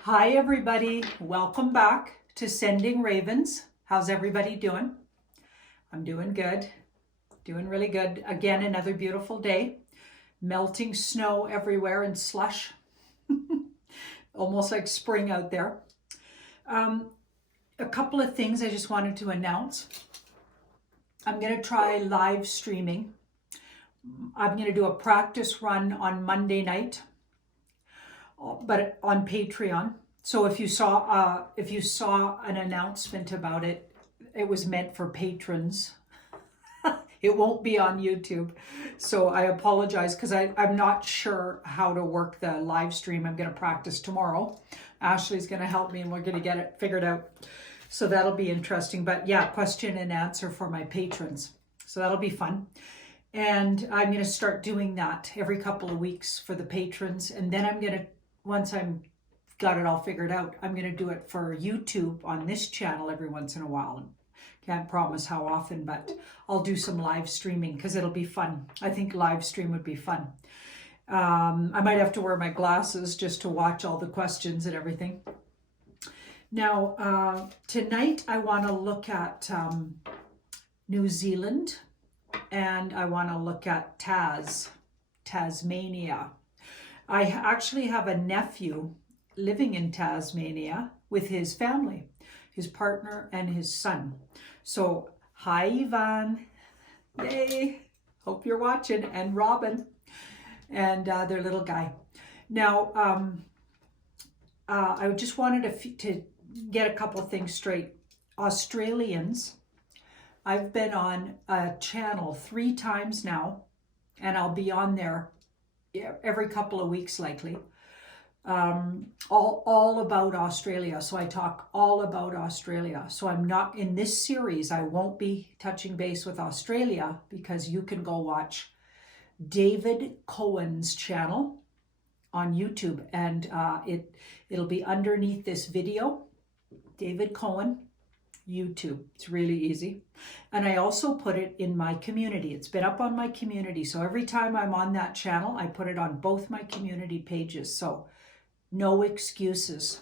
Hi everybody, welcome back to Sending Ravens. How's everybody doing? I'm doing good, doing really good. Again, another beautiful day. Melting snow everywhere and slush. Almost like spring out there. A couple of things I just wanted to announce. I'm going to try live streaming. I'm going to do a practice run on Monday night, but on Patreon. So if you saw an announcement about it, it was meant for patrons. It won't be on YouTube. So I apologize because I'm not sure how to work the live stream. I'm going to practice tomorrow. Ashley's going to help me and we're going to get it figured out. So that'll be interesting. But yeah, question and answer for my patrons. So that'll be fun. And I'm going to start doing that every couple of weeks for the patrons. And then I'm going to, once I'm got it all figured out, I'm going to do it for YouTube on this channel every once in a while. Can't promise how often, but I'll do some live streaming because it'll be fun. I think live stream would be fun. I might have to wear my glasses just to watch all the questions and everything. Now, tonight I want to look at New Zealand, and I want to look at Tasmania. I actually have a nephew living in Tasmania with his family, his partner and his son. So, hi Ivan, yay, hope you're watching, and Robin, and their little guy. Now, I just wanted to get a couple of things straight. Australians, I've been on a channel 3 times now, and I'll be on there every couple of weeks likely. All about Australia. So I talk all about Australia. So I'm not in this series. I won't be touching base with Australia because you can go watch David COWAN's channel on YouTube, and it'll be underneath this video. David COWAN, YouTube. It's really easy. And I also put it in my community. It's been up on my community. So every time I'm on that channel, I put it on both my community pages. So no excuses.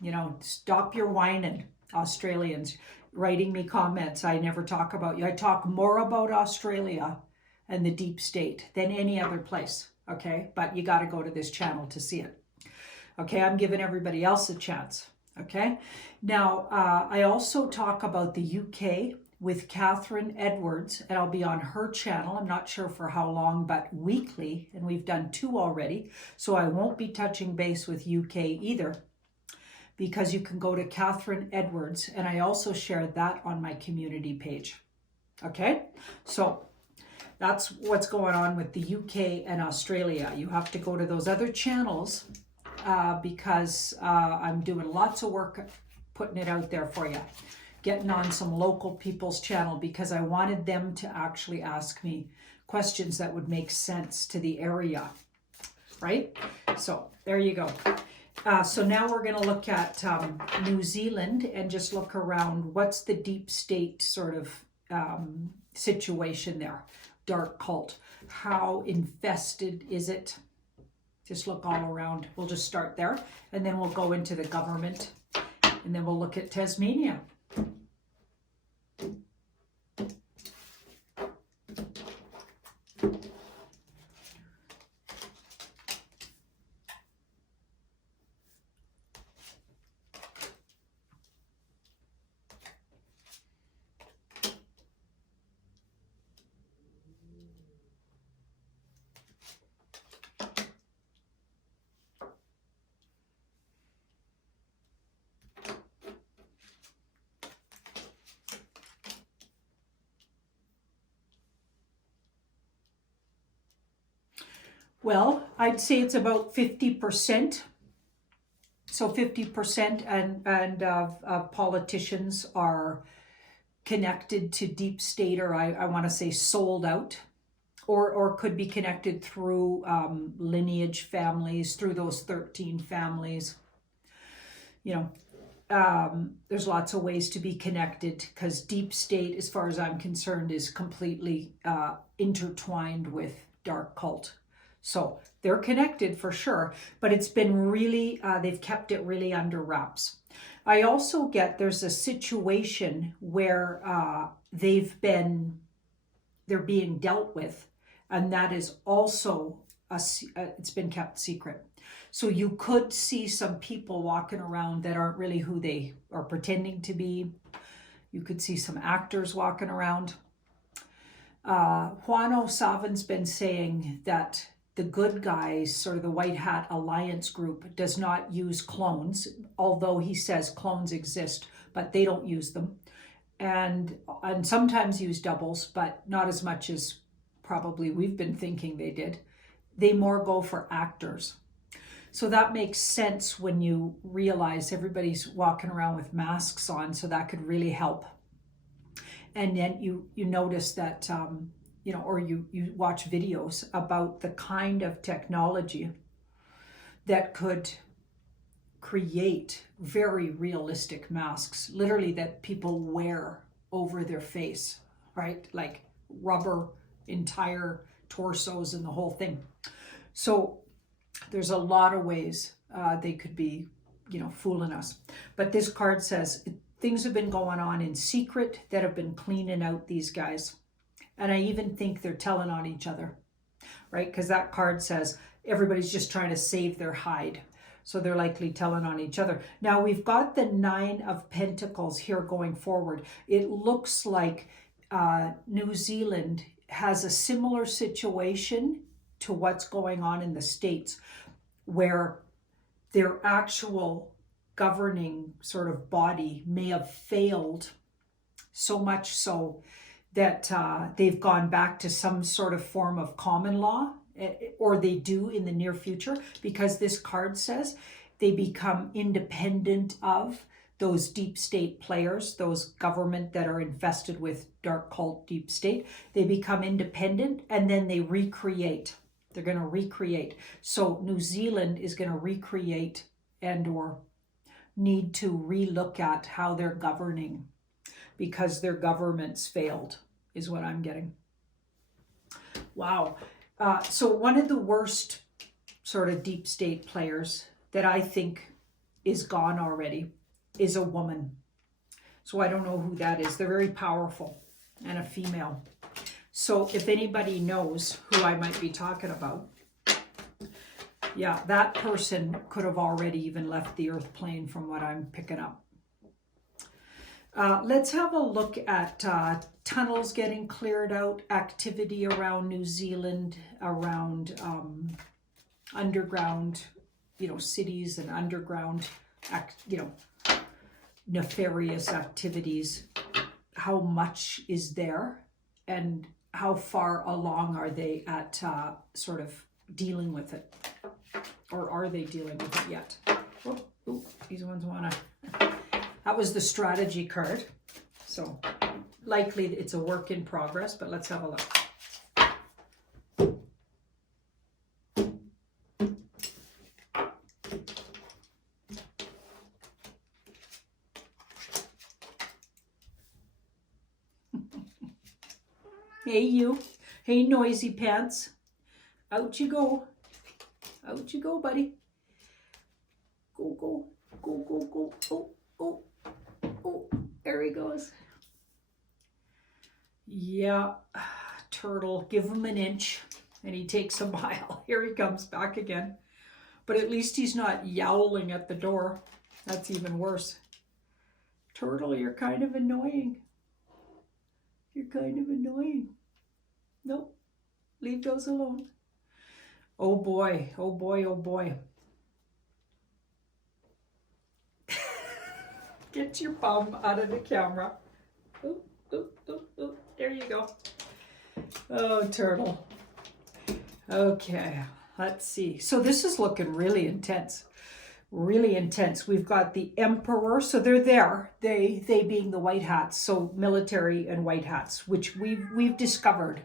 You know, stop your whining, Australians, writing me comments. I never talk about you. I talk more about Australia and the deep state than any other place, okay? But you got to go to this channel to see it. Okay, I'm giving everybody else a chance, okay? Now, I also talk about the UK with Catherine Edwards, and I'll be on her channel. I'm not sure for how long, but weekly, and we've done 2 already. So I won't be touching base with UK either, because you can go to Catherine Edwards, and I also share that on my community page. Okay, so that's what's going on with the UK and Australia. You have to go to those other channels because I'm doing lots of work putting it out there for you. Getting on some local people's channel because I wanted them to actually ask me questions that would make sense to the area, right? So there you go. So now we're going to look at New Zealand and just look around what's the deep state sort of situation there. Dark cult. How infested is it? Just look all around. We'll just start there and then we'll go into the government and then we'll look at Tasmania. Well, I'd say it's about 50%. So 50% and of politicians are connected to deep state, or I want to say sold out, or could be connected through lineage families, through those 13 families. You know, there's lots of ways to be connected because deep state, as far as I'm concerned, is completely intertwined with dark cult. So they're connected for sure, but it's been really, they've kept it really under wraps. I also get there's a situation where they're being dealt with, and that is also, it's been kept secret. So you could see some people walking around that aren't really who they are pretending to be. You could see some actors walking around. Juan O'Savin's been saying that the good guys, sort of the White Hat Alliance group, does not use clones, although he says clones exist, but they don't use them. And sometimes use doubles, but not as much as probably we've been thinking they did. They more go for actors. So that makes sense when you realize everybody's walking around with masks on, so that could really help. And then you notice that, or you watch videos about the kind of technology that could create very realistic masks, literally that people wear over their face, right? Like rubber, entire torsos and the whole thing. So there's a lot of ways they could be, fooling us. But this card says things have been going on in secret that have been cleaning out these guys. And I even think they're telling on each other, right? Because that card says everybody's just trying to save their hide. So they're likely telling on each other. Now we've got the 9 of Pentacles here going forward. It looks like New Zealand has a similar situation to what's going on in the States, where their actual governing sort of body may have failed, so much so that they've gone back to some sort of form of common law, or they do in the near future, because this card says they become independent of those deep state players, those government that are infested with dark cult deep state. They become independent and then they recreate. They're going to recreate. So New Zealand is going to recreate and or need to relook at how they're governing, because their governments failed, is what I'm getting. Wow. So one of the worst sort of deep state players that I think is gone already is a woman. So I don't know who that is. They're very powerful, and a female. So if anybody knows who I might be talking about, yeah, that person could have already even left the earth plane from what I'm picking up. Let's have a look at tunnels getting cleared out, activity around New Zealand, around underground, cities and underground, nefarious activities. How much is there, and how far along are they at sort of dealing with it? Or are they dealing with it yet? Oh, these ones want to... That was the strategy card. So likely it's a work in progress, but let's have a look. Hey you. Hey noisy pants. Out you go. Out you go, buddy. Go, go, go, go, go. Oh, oh. Oh, there he goes. Yeah, turtle, give him an inch and he takes a mile. Here he comes back again. But at least he's not yowling at the door. That's even worse. Turtle, you're kind of annoying. You're kind of annoying. Nope, leave those alone. Oh boy, oh boy, oh boy. Get your bum out of the camera. Ooh, ooh, ooh, ooh. There you go. Oh, turtle. Okay, let's see. So this is looking really intense. Really intense. We've got the Emperor. So they're there. They being the white hats. So military and white hats, which we've discovered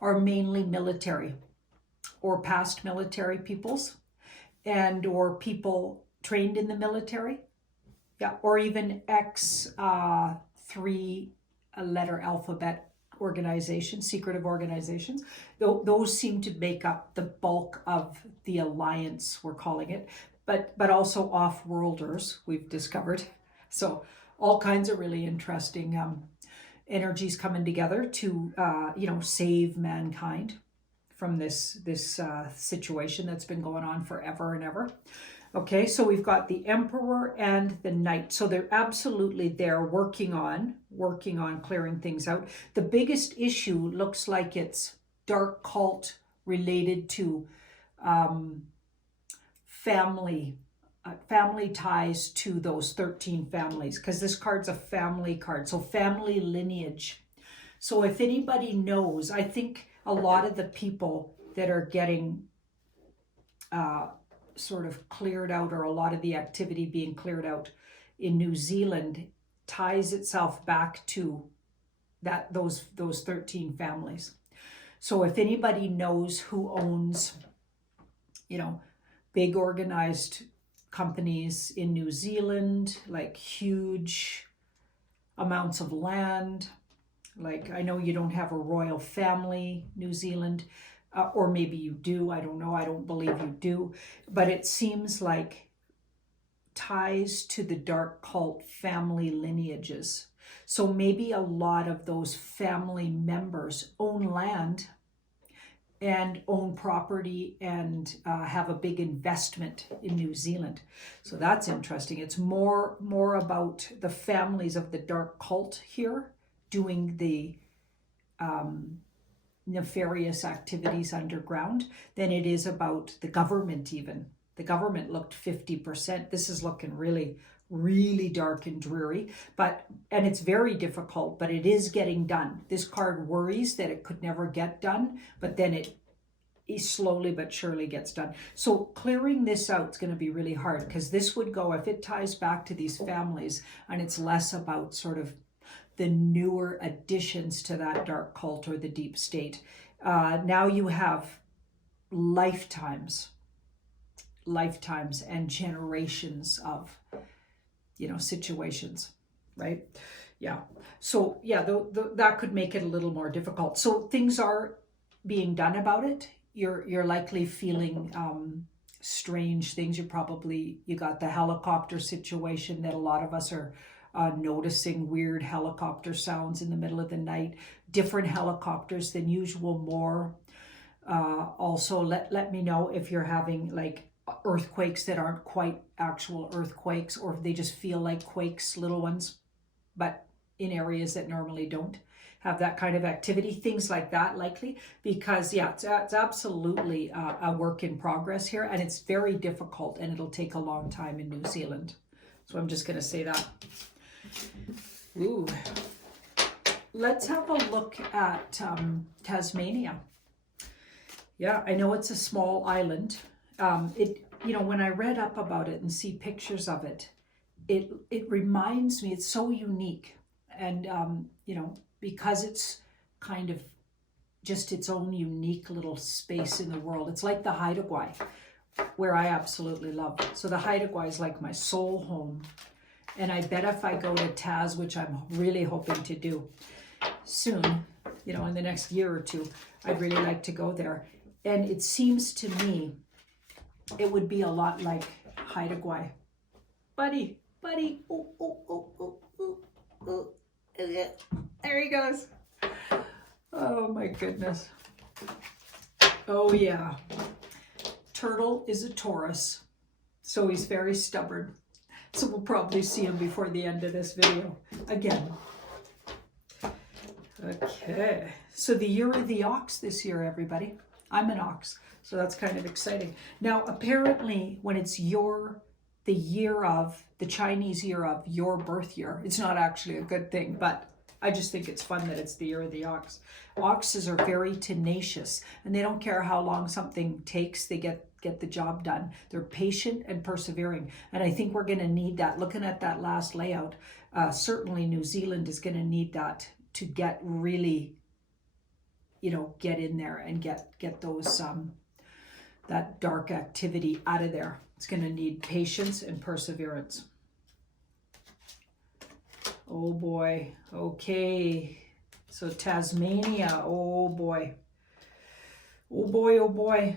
are mainly military or past military peoples, and or people trained in the military. Yeah, or even X 3 letter alphabet organizations, secretive organizations. Those seem to make up the bulk of the alliance, we're calling it, but also off-worlders, we've discovered. So all kinds of really interesting energies coming together to, save mankind from this situation that's been going on forever and ever. Okay, so we've got the Emperor and the Knight. So they're absolutely there working on clearing things out. The biggest issue looks like it's dark cult related to family ties to those 13 families, because this card's a family card. So family lineage. So if anybody knows, I think a lot of the people that are getting sort of cleared out, or a lot of the activity being cleared out in New Zealand, ties itself back to those 13 families. So if anybody knows who owns, big organized companies in New Zealand, like huge amounts of land, like I know you don't have a royal family, New Zealand, or maybe you do, I don't know, I don't believe you do, but it seems like ties to the dark cult family lineages. So maybe a lot of those family members own land and own property and have a big investment in New Zealand. So that's interesting. It's more about the families of the dark cult here doing the nefarious activities underground than it is about the government even. The government looked 50%. This is looking really, really dark and dreary, and it's very difficult, but it is getting done. This card worries that it could never get done, but then it slowly but surely gets done. So clearing this out is going to be really hard, because this would go, if it ties back to these families and it's less about sort of the newer additions to that dark cult or the deep state. Now you have lifetimes and generations of, situations, right? Yeah. So yeah, that could make it a little more difficult. So things are being done about it. You're likely feeling strange things. You got the helicopter situation that a lot of us are noticing, weird helicopter sounds in the middle of the night, different helicopters than usual, more. Also, let me know if you're having like earthquakes that aren't quite actual earthquakes, or if they just feel like quakes, little ones, but in areas that normally don't have that kind of activity, things like that likely, because yeah, it's absolutely a work in progress here, and it's very difficult, and it'll take a long time in New Zealand. So I'm just going to say that. Ooh. Let's have a look at Tasmania. Yeah, I know it's a small island. When I read up about it and see pictures of it, it reminds me, it's so unique. And, because it's kind of just its own unique little space in the world. It's like the Haida Gwaii, where I absolutely love it. So the Haida Gwaii is like my soul home. And I bet if I go to Tas, which I'm really hoping to do soon, in the next year or two, I'd really like to go there. And it seems to me it would be a lot like Haida Gwaii. Buddy. Oh. There he goes. Oh my goodness. Oh yeah. Turtle is a Taurus, so he's very stubborn. So we'll probably see him before the end of this video again. Okay, so the year of the ox this year, everybody. I'm an ox, so that's kind of exciting. Now, apparently, when it's the Chinese year of your birth year, it's not actually a good thing, but I just think it's fun that it's the year of the ox. Oxes are very tenacious, and they don't care how long something takes, they get the job done. They're patient and persevering, and I think we're going to need that. Looking at that last layout, certainly New Zealand is going to need that to get really, get in there and get those that dark activity out of there. It's going to need patience and perseverance. Oh boy. Okay. So Tasmania, oh boy. Oh boy, oh boy.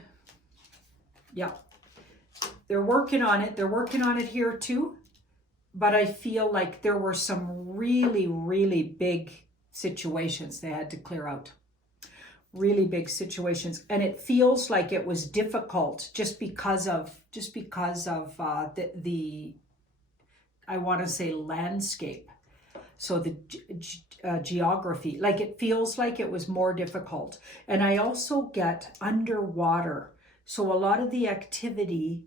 Yeah. They're working on it. They're working on it here too. But I feel like there were some really, really big situations they had to clear out. Really big situations. And it feels like it was difficult just because of the I want to say landscape. So the geography, like it feels like it was more difficult. And I also get underwater. So a lot of the activity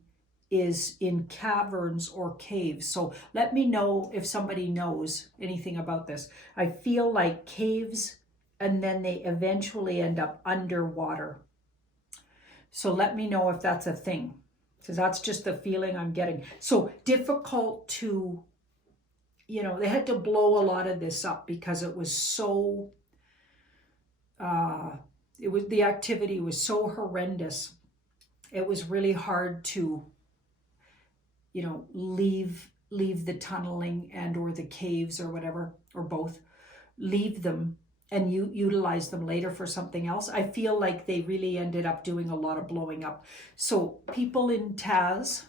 is in caverns or caves. So let me know if somebody knows anything about this. I feel like caves, and then they eventually end up underwater. So let me know if that's a thing, because that's just the feeling I'm getting. So difficult to, they had to blow a lot of this up because it was so, the activity was so horrendous. It was really hard to, leave the tunneling and or the caves or whatever, or both, leave them and you utilize them later for something else. I feel like they really ended up doing a lot of blowing up. So people in Taz,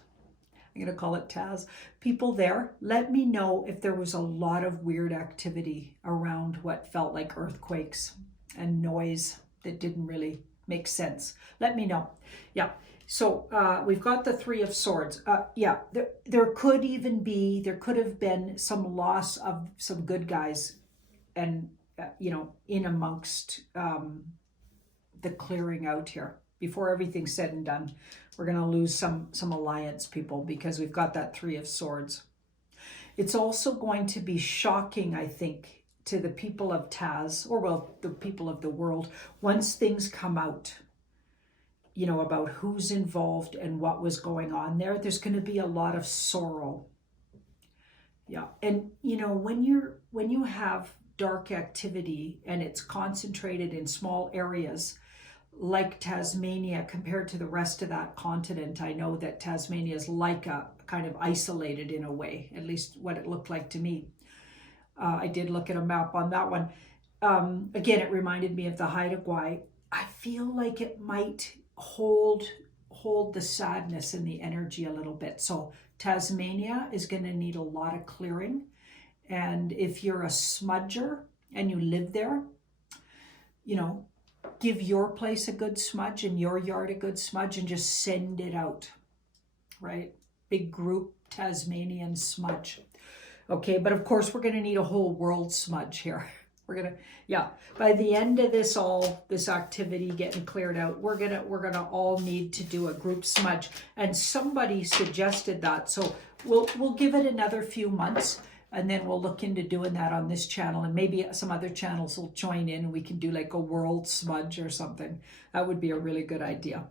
I'm going to call it Taz, people there, let me know if there was a lot of weird activity around what felt like earthquakes and noise that didn't really make sense. Let me know. Yeah. So we've got the Three of Swords. Yeah, there could have been some loss of some good guys and, in amongst the clearing out here. Before everything's said and done, we're going to lose some alliance people because we've got that Three of Swords. It's also going to be shocking, I think, to the people of Taz, or well, the people of the world, once things come out, about who's involved and what was going on there. There's going to be a lot of sorrow. Yeah. And, when you have dark activity and it's concentrated in small areas like Tasmania compared to the rest of that continent, I know that Tasmania is like a kind of isolated in a way, at least what it looked like to me. I did look at a map on that one. Again, it reminded me of the Haida Gwaii. I feel like it might hold the sadness and the energy a little bit. So Tasmania is going to need a lot of clearing. And if you're a smudger and you live there, give your place a good smudge and your yard a good smudge and just send it out, right? Big group Tasmanian smudge. Okay, but of course we're going to need a whole world smudge here. By the end of this activity getting cleared out, we're gonna all need to do a group smudge. And somebody suggested that, so we'll give it another few months, and then we'll look into doing that on this channel, and maybe some other channels will join in, and we can do like a world smudge or something. That would be a really good idea.